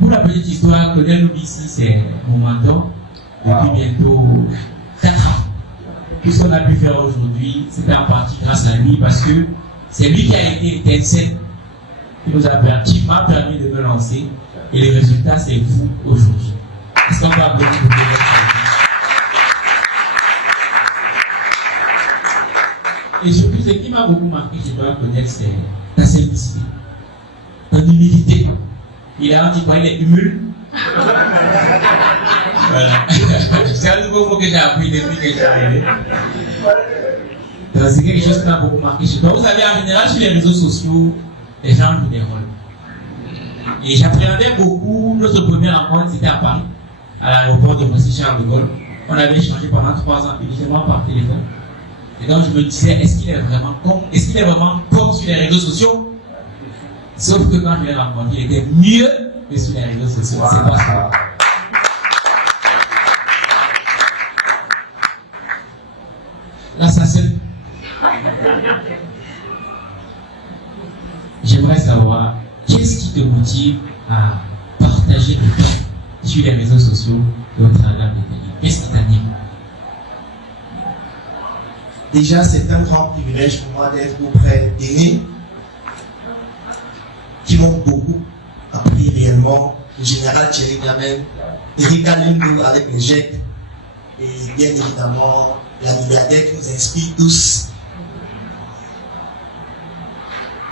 Pour la petite histoire, Claudel Loubi ici, c'est mon mentor depuis bientôt 4 ans. Tout ce qu'on a pu faire aujourd'hui, c'était en partie grâce à lui parce que c'est lui qui a été l'étincelle qui m'a permis de me lancer et le résultat, c'est vous aujourd'hui. Est-ce qu'on peut applaudir pour vous? Et surtout, ce qui m'a beaucoup marqué chez toi, Claudel, c'est ta simplicité, ton humilité. Il a dit quoi? Il est humble. Voilà. C'est un nouveau mot que j'ai appris depuis que je suis arrivé. Donc, c'est quelque chose qui m'a beaucoup marqué chez toi. Vous savez, en général, sur les réseaux sociaux, les gens jouent des rôles. Et j'appréhendais beaucoup. Notre première rencontre, c'était à Paris, à l'aéroport de Roissy-Charles de Gaulle. On avait échangé pendant 3 ans, uniquement par téléphone. Et donc, je me disais, est-ce qu'il est vraiment comme sur les réseaux sociaux? Sauf que quand je l'ai rencontré, il était mieux que sur les réseaux sociaux. C'est pas ça. Là, ça c'est. J'aimerais savoir, qu'est-ce qui te motive à partager le temps sur les réseaux sociaux et au travers de tes livres? Qu'est-ce qui t'anime? Déjà, c'est un grand privilège pour moi d'être auprès d'aînés qui m'ont beaucoup appris réellement. Le général Thierry Gamel, Eric Alindou avec les GEC, et bien évidemment la milliardaire qui nous inspire tous.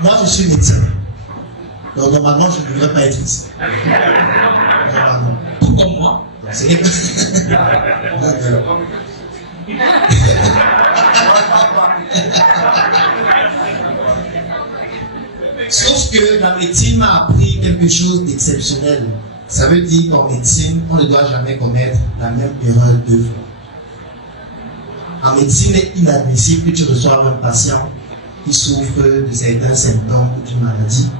Moi, je suis médecin. Donc, normalement, je ne devrais pas être ici. Normalement. Tout comme moi. C'est donc, sauf que la médecine m'a appris quelque chose d'exceptionnel. Ça veut dire qu'en médecine, on ne doit jamais commettre la même erreur 2 fois. En médecine, il est inadmissible que tu reçoives un patient qui souffre de certains symptômes d'une maladie,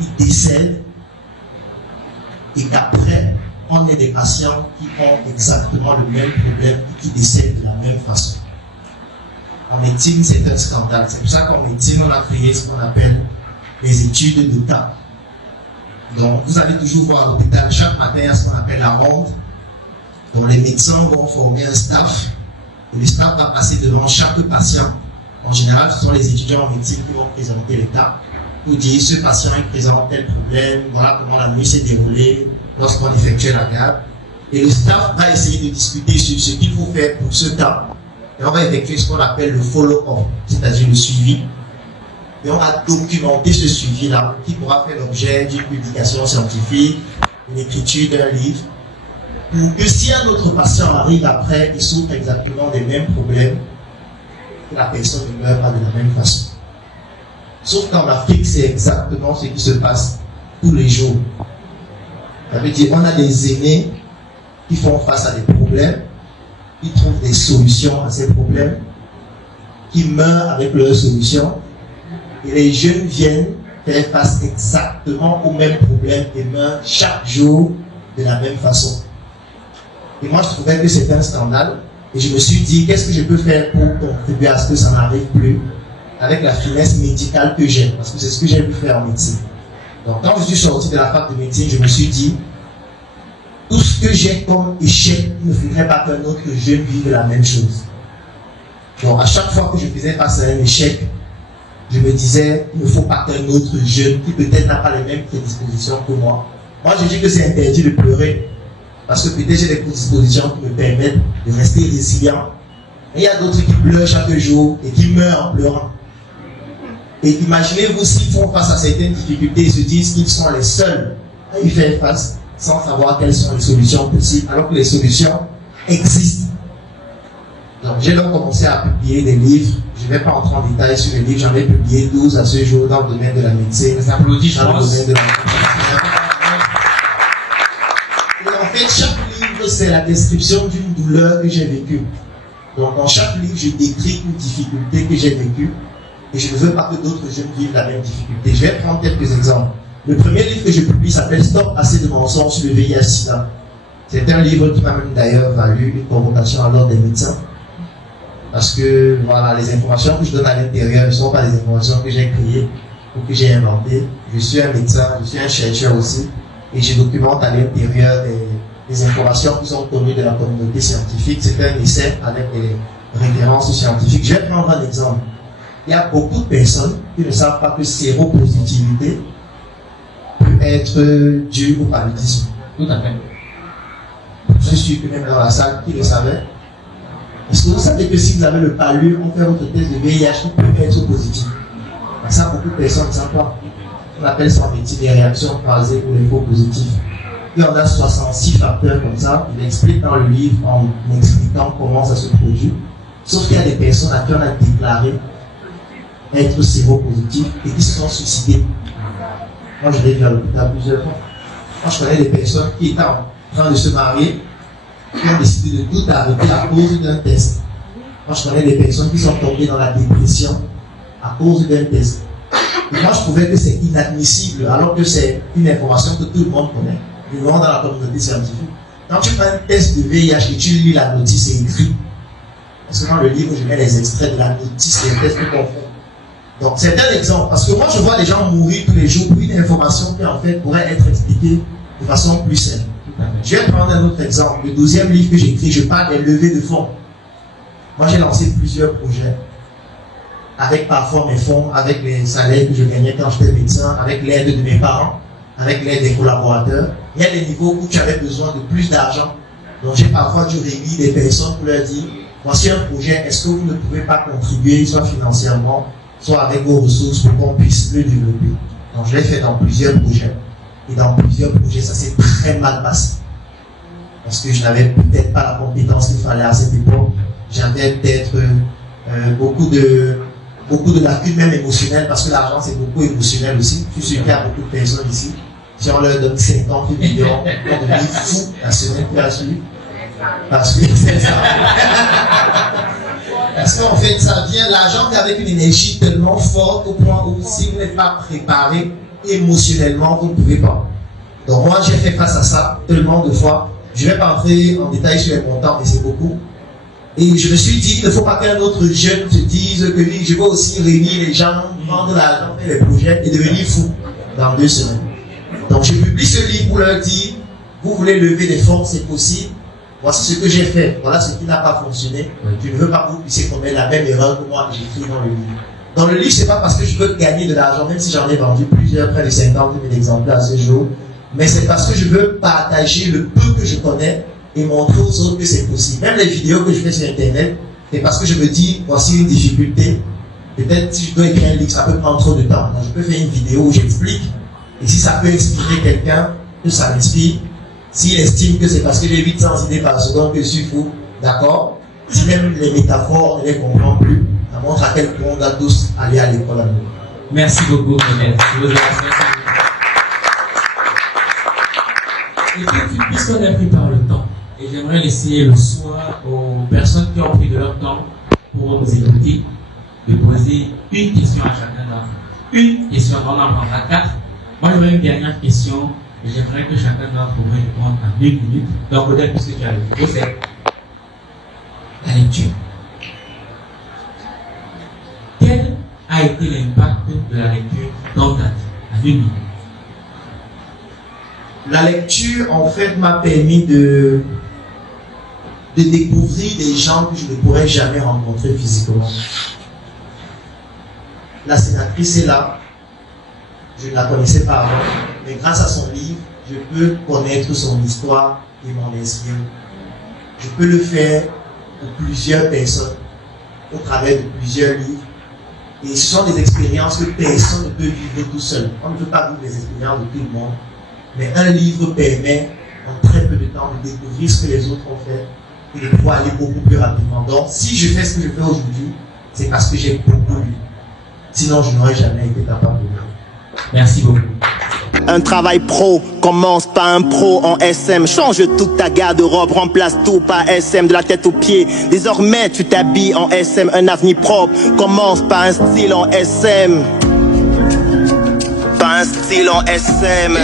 il décède, et qu'après, on ait des patients qui ont exactement le même problème et qui décèdent de la même façon. En médecine, c'est un scandale. C'est pour ça qu'en médecine, on a créé ce qu'on appelle les études de cas. Donc, vous allez toujours voir à l'hôpital, chaque matin, il y a ce qu'on appelle la ronde. Donc, les médecins vont former un staff. Et le staff va passer devant chaque patient. En général, ce sont les étudiants en médecine qui vont présenter les cas. Pour dire, ce patient, il présente tel problème, voilà comment la nuit s'est déroulée lorsqu'on effectuait la garde. Et le staff va essayer de discuter sur ce qu'il faut faire pour ce cas. Et on va effectuer ce qu'on appelle le follow-up, c'est-à-dire le suivi. Et on va documenter ce suivi-là, qui pourra faire l'objet d'une publication scientifique, d'une écriture d'un livre, pour que si un autre patient arrive après et souffre exactement des mêmes problèmes, que la personne ne meurt pas de la même façon. Sauf qu'en Afrique, c'est exactement ce qui se passe tous les jours. Ça veut dire qu'on a des aînés qui font face à des problèmes, qui trouvent des solutions à ces problèmes, qui meurent avec leurs solutions, et les jeunes viennent faire face exactement au même problème et meurent chaque jour de la même façon. Et moi, je trouvais que c'était un scandale, et je me suis dit, qu'est-ce que je peux faire pour contribuer à ce que ça n'arrive plus, avec la finesse médicale que j'ai, parce que c'est ce que j'ai pu faire en médecine. Donc, quand je suis sorti de la fac de médecine, je me suis dit, tout ce que j'ai comme échec, il ne faudrait pas qu'un autre jeune vive la même chose. Donc, à chaque fois que je faisais face à un échec, je me disais, il ne faut pas qu'un autre jeune, qui peut-être n'a pas les mêmes prédispositions que moi. Moi, je dis que c'est interdit de pleurer, parce que peut-être j'ai des prédispositions qui me permettent de rester résilient. Et il y a d'autres qui pleurent chaque jour et qui meurent en pleurant. Et imaginez-vous s'ils font face à certaines difficultés et se disent qu'ils sont les seuls à y faire face, sans savoir quelles sont les solutions possibles, alors que les solutions existent. Donc j'ai donc commencé à publier des livres. Je ne vais pas entrer en détail sur les livres, j'en ai publié 12 à ce jour dans le domaine de la médecine, dans le domaine de la et en fait, chaque livre, c'est la description d'une douleur que j'ai vécue. Donc dans chaque livre, je décris une difficulté que j'ai vécue et je ne veux pas que d'autres jeunes vivent la même difficulté. Je vais prendre quelques exemples. Le premier livre que je publie s'appelle Stop assez de mensonges sur le VIH/SIDA. C'est un livre qui m'a même d'ailleurs valu une convocation à l'ordre des médecins. Parce que voilà, les informations que je donne à l'intérieur ne sont pas les informations que j'ai créées ou que j'ai inventées. Je suis un médecin, je suis un chercheur aussi. et je documente à l'intérieur des informations qui sont connues de la communauté scientifique. C'est un essai avec des références scientifiques. Je vais prendre un exemple. Il y a beaucoup de personnes qui ne savent pas que séropositivité peut être due au paludisme. Tout à fait. Je suis sûr que même dans la salle, qui le savait? Est-ce que vous savez que si vous avez le palu, on fait votre test de VIH qui peut être positif? Ça, beaucoup de personnes ne savent pas. On appelle ça en médecine des réactions croisées ou les faux positifs. Il y en a 66 facteurs comme ça. Il explique dans le livre en expliquant comment ça se produit. Sauf qu'il y a des personnes à qui on a déclaré être séropositifs et qui se sont suicidés. Moi, je l'ai vu à l'hôpital plusieurs fois. Moi, je connais des personnes qui étaient en train de se marier, qui ont décidé de tout arrêter à cause d'un test. Moi, je connais des personnes qui sont tombées dans la dépression à cause d'un test. Et moi, je trouvais que c'est inadmissible, alors que c'est une information que tout le monde connaît, du moins dans la communauté scientifique. Quand tu prends un test de VIH et tu lis la notice, c'est écrit. Parce que dans le livre, je mets les extraits de la notice des tests qu'on fait. Donc, c'est un exemple. Parce que moi, je vois des gens mourir tous les jours pour une information qui, en fait, pourrait être expliquée de façon plus simple. Je vais prendre un autre exemple. Le 12e livre que j'ai écrit, je parle des levées de fonds. Moi, j'ai lancé plusieurs projets. Avec parfois mes fonds, avec les salaires que je gagnais quand j'étais médecin, avec l'aide de mes parents, avec l'aide des collaborateurs. Il y a des niveaux où tu avais besoin de plus d'argent. Donc, j'ai parfois dû réunir des personnes pour leur dire, voici un projet, est-ce que vous ne pouvez pas contribuer, soit financièrement, soit avec vos ressources pour qu'on puisse le développer. Donc, je l'ai fait dans plusieurs projets. Et dans plusieurs projets, ça s'est très mal passé. Parce que je n'avais peut-être pas la compétence qu'il fallait à cette époque. J'avais peut-être beaucoup de lacunes, même émotionnelles, parce que l'argent, c'est beaucoup émotionnel aussi. Je suis sûr qu'il y a beaucoup de personnes ici. Si on leur donne 50 millions, on devient fou la semaine qui va suivre. Parce que c'est ça. Parce qu'en fait, ça vient, l'argent avec une énergie tellement forte au point où si vous n'êtes pas préparé émotionnellement, vous ne pouvez pas. Donc moi, j'ai fait face à ça tellement de fois. Je ne vais pas entrer en détail sur les montants, mais c'est beaucoup. Et je me suis dit, il ne faut pas qu'un autre jeune se dise que oui, je vais aussi réunir les gens, vendre l'argent, faire les projets et devenir fou dans 2 semaines. Donc je publie ce livre pour leur dire, vous voulez lever des fonds, c'est possible. Voici ce que j'ai fait. Voilà ce qui n'a pas fonctionné. Je ne veux pas que vous puissiez commettre la même erreur que moi j'ai fait dans le livre. Dans le livre, c'est pas parce que je veux gagner de l'argent, même si j'en ai vendu plusieurs, près de 50 000 exemplaires à ce jour. Mais c'est parce que je veux partager le peu que je connais et montrer aux autres que c'est possible. Même les vidéos que je fais sur Internet, c'est parce que je me dis, voici une difficulté. Peut-être si je dois écrire un livre, ça peut prendre trop de temps. Donc, je peux faire une vidéo où j'explique. Et si ça peut inspirer quelqu'un, que ça m'inspire. S'il estime que c'est parce que j'ai 800 idées par seconde que je suis fou, d'accord? Si même les métaphores, on ne les comprend plus, ça montre à quel point on doit tous aller à l'école à nous. Merci beaucoup, René. Et puis, puisqu'on est pris par le temps, et j'aimerais laisser le soin aux personnes qui ont pris de leur temps pour nous écouter, de poser une question à chacun d'entre vous. Une question, on en prendra 4. Moi, j'aurais une dernière question, et j'aimerais que chacun d'entre vous réponde en 2 minutes. Donc, Odette, puisque tu as le micro, c'est la lecture. Quel a été l'impact de la lecture dans ta vie à 2 minutes? La lecture, en fait, m'a permis de découvrir des gens que je ne pourrais jamais rencontrer physiquement. La sénatrice est là. Je ne la connaissais pas avant. Mais grâce à son livre, je peux connaître son histoire et m'en inspirer. Je peux le faire pour plusieurs personnes, au travers de plusieurs livres. Et ce sont des expériences que personne ne peut vivre tout seul. On ne peut pas vivre les expériences de tout le monde. Mais un livre permet, en très peu de temps, de découvrir ce que les autres ont fait et de pouvoir aller beaucoup plus rapidement. Donc, si je fais ce que je fais aujourd'hui, c'est parce que j'ai beaucoup lu. Sinon, je n'aurais jamais été capable de lire. Merci beaucoup. Un travail pro commence par un pro en SM. Change toute ta garde-robe, remplace tout par SM de la tête aux pieds. Désormais, tu t'habilles en SM. Un avenir propre commence par un style en SM. Par un style en SM.